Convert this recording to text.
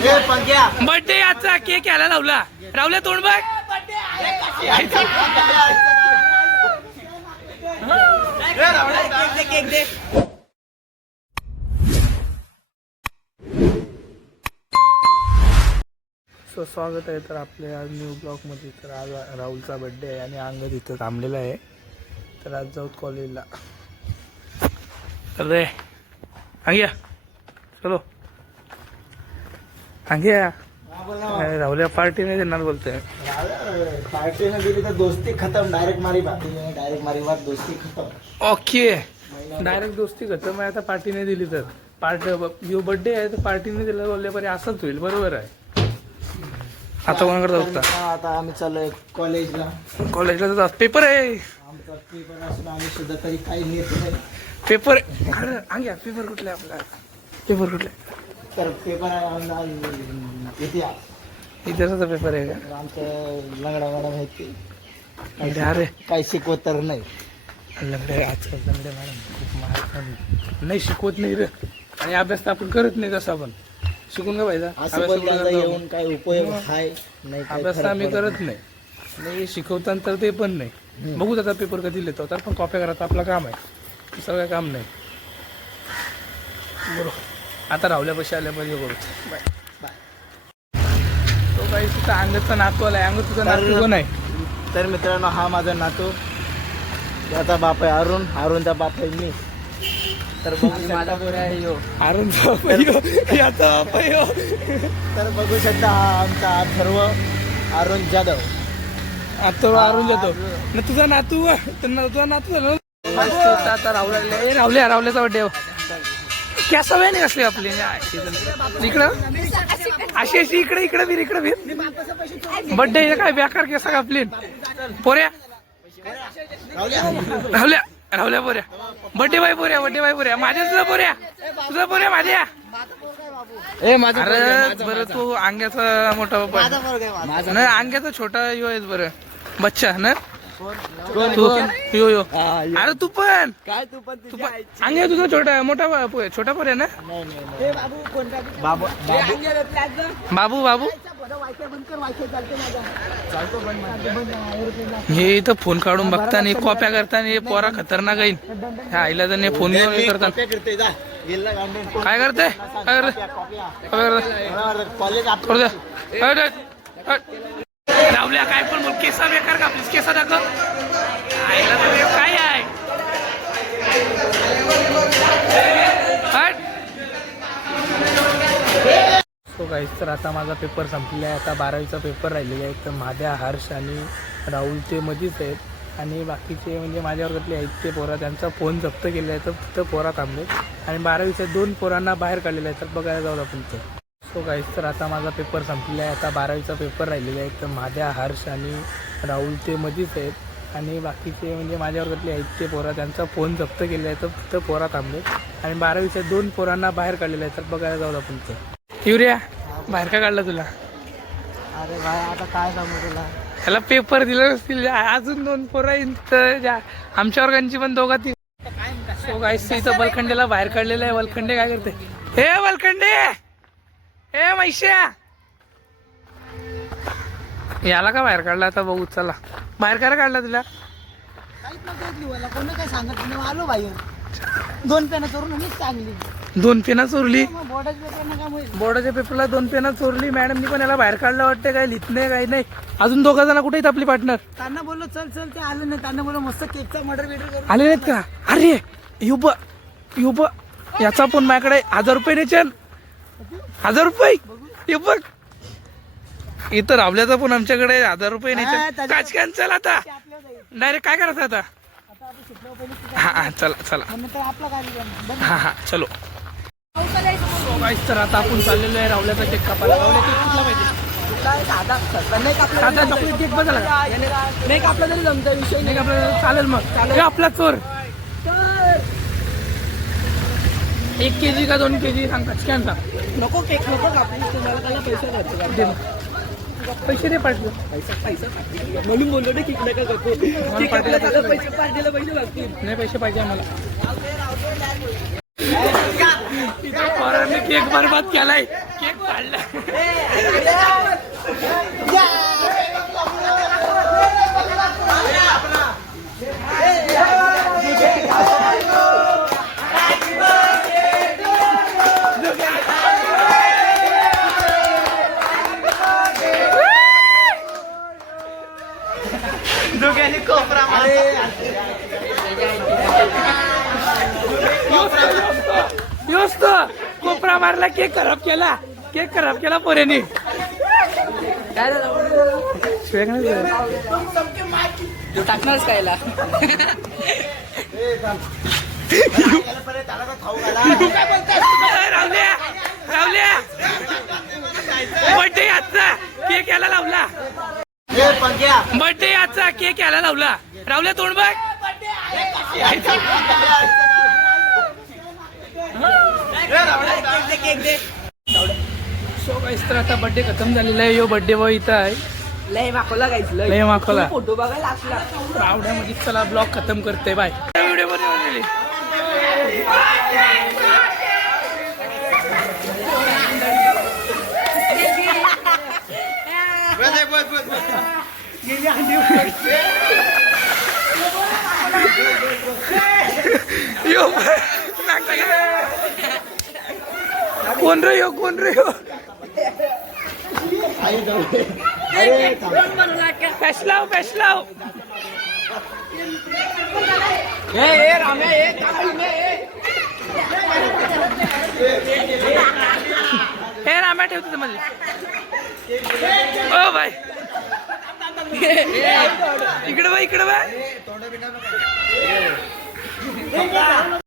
Birthday याचा cake यायला लावला. रावल्या तोंड बघ. सो स्वागत आहे तर आपल्या न्यू ब्लॉगमध्ये. तर आज राहुलचा बर्थडे आहे आणि अंगद इथं थांबलेला आहे. तर आज जाऊत कॉलेजला. तर रे अंग्या चलो अंग्या. राहुल्या पार्टी नाही देणार बोलतोय. पार्टी ने दिली तर दोस्ती खत्म. डायरेक्ट मारी बात दोस्ती खत्म. ओके डायरेक्ट दोस्ती खतम आहे. आता पार्टी नाही दिली तर यो बर्थडे आहे तर पार्टी नाही दिला बोलल्यापर्यंत असंच होईल. बरोबर आहे. आता कोणाकडे जाऊ? आता आम्ही चाललोय कॉलेजला. कॉलेजला जात पेपर आहे. आमचा पेपर असून आम्ही सुद्धा तरी काही नेत नाही. पेपर अंग्या पेपर कुठले आपला? पेपर कुठले? तर पेपर इतिहासाचा पेपर आहे का? आमचं लंगडा मॅडम आहे ते अरे काही शिकवत तर नाही. लंगडे आजकाल लंगडे मॅडम खूप महाग नाही शिकवत नाही रे. आणि अभ्यास तर आपण करत नाही. तसं आपण शिकून का पाहिजे. असं पण त्याचा येऊन काय उपयोग आहे नाही. अभ्यास तर आम्ही करत नाही. शिकवताना तर ते पण नाही. बघू आता पेपर कधी लिहितो. तर पण कॉप्या करायचं आपलं काम आहे. दुसरं काय काम नाही. बरोबर. आता राहुल्यापाशी आल्यापाहिजे करू. Bye bye. तो काही तुझा अंगदचा नातू आलाय. अंगद तुझा नातू कोण आहे? तर मित्रांनो हा माझा नातू. याचा बाप आहे अरुण. अरुणचा बाप आहे मी. तर माझा पोर आहे यो. तर बघू शकता हा आमचा अथर्व अरुण जाधव. आता अरुण जाधव ना तुझा नातू. तुझा नातू झाला. आता राहुल्याचा बड्डे. क्या सवय नाही असली आपली. इकडं अशी अशी इकडे इकडे फिर इकडे फिर. बड्डे काय बेकार केस आपली. पोऱ्या राहुल्या राहुल्या पोऱ्या. बड्डे बाय पोऱ्या. बड्डे बाय पोऱ्या. माझ्या तुझा पोऱ्या. तुझा पोऱ्या माझ्या. अरे बरं तू अंग्याचा मोठा नाही अंग्याचा छोटा यो आहेस बरं. बच्चा ना तू यो यो. अरे तू पण काय तू पण अंग्या तुझा छोटा मोठा छोटा पोऱ्या ना. बाबू बाबू बाबू हे इथं फोन काढून बघताना कॉप्या करताना पोरा खतरनाक येईल. ह्या आईला जर फोन करतात काय करते काय रावल्या काय पण बोल. केसा बेकार का प्लीज केसा दाखव. आईला तर काय आहे. सो गाईस तर आता माझा पेपर संपलेला आहे. आता 12वीचा पेपर राहिलेला आहे. तर माझ्या हर्ष आणि राहुल ते मध्येच आहेत. आणि बाकीचे म्हणजे माझ्या वर्गातले आहेत ते पोरा त्यांचा फोन जप्त केला आहे. तर फक्त पोरा थांबले. आणि 12वीच्या 2 पोरांना बाहेर काढलेला आहे. तर बघायला जाऊ आपण ते. सो गाईस तर आता माझा पेपर संपलेला आहे. आता 12वीचा पेपर राहिलेला आहे. तर माझ्या हर्ष आणि राहुल ते मध्येच आहेत. आणि बाकीचे म्हणजे माझ्या वर्गातले आहेत ते पोरा त्यांचा फोन जप्त केला आहे. तर फक्त पोरा थांबले. आणि 12वीच्या 2 पोरांना बाहेर काढलेला आहे. तर बघायला जाऊ आपण ते. युरिया बाहेर का काढला तुला? अरे भाई आता काय सांगू तुला. ह्याला पेपर दिले असतील. अजून 2 पोरं आमच्या वर्गांची पण दोघा ती. सो गाईस इथं वलखंडेला बाहेर काढलेलं आहे. वलखंडे काय करते? हे वलखंडे हे मैश्या याला का बाहेर काढला? आता बघू चला. बाहेर काय काढला तुला? कोणी काय सांगत नाही. आलो बाहेर 2 पेना चोरून चांगली 2 पेना चोरली. बोर्डाच्या बोर्डाच्या पेपरला 2 पेना चोरली. मॅडमनी पण याला बाहेर काढलं वाटतं. काय लिहित नाही काही नाही. अजून 2 जण कुठे आहेत आपली पार्टनर? त्यांना बोललो चल चल ते आले नाही. त्यांना बोललो मस्त केकचा मर्डर बिडर आले नाहीत का? अरे युब युब याचा पण माझ्याकडे 1000 रुपये नेचन. 1000 रुपये हे बघ. इथं रावल्याचा पण आमच्याकडे 1000 रुपये नेचन. काच कॅन्सल. आता डायरेक्ट काय करायचं आता? हा हा चला चला. हा हा चलो. तर आता आपण चाललेलो आहे रावल्याचा केक कापायला. रावल्या केक कुठला पाहिजे? साधा चॉकलेट केक बघा नाही कापला तरी जमतं. विषय नाही कापला चालेल. मग आपला चोर 1 kg का 2 kg सांग. कचक्यान सांग. नको केक नको कापू. तुम्हाला त्याला पैसे द्यायचे. पैसे दे पाठवू. म्हणून बोललो ना केक नका कापू. पैसे पार्टीला पैसे लागतील. नाही पैसे पाहिजे आम्हाला. पोरांनी केक बरबाद केलाय. केक काढलं. दोघांनी कोपरा योस्त कोपरा मारला, केक खराब केला पोऱ्याने. टाकणारच कायला. रावल्या बर्थडे आजचा केक याला लावला. बर्थडे आजचा केक याला लावला. रावल्या तोंड बघ. सो गाईस तर आता बर्थडे खतम झालेला आहे. यो बर्थडे बॉय इथं आहे. लय माखोला गायचं लय माखोला. फोटो बघायला असला रावड्यामध्ये चला ब्लॉग खतम करते. बाय. व्हिडिओ बनवलेली यो कोण रे यो पेशलाव हे राम्या ठेवतो मध्ये. ओ बाय इकडे बाय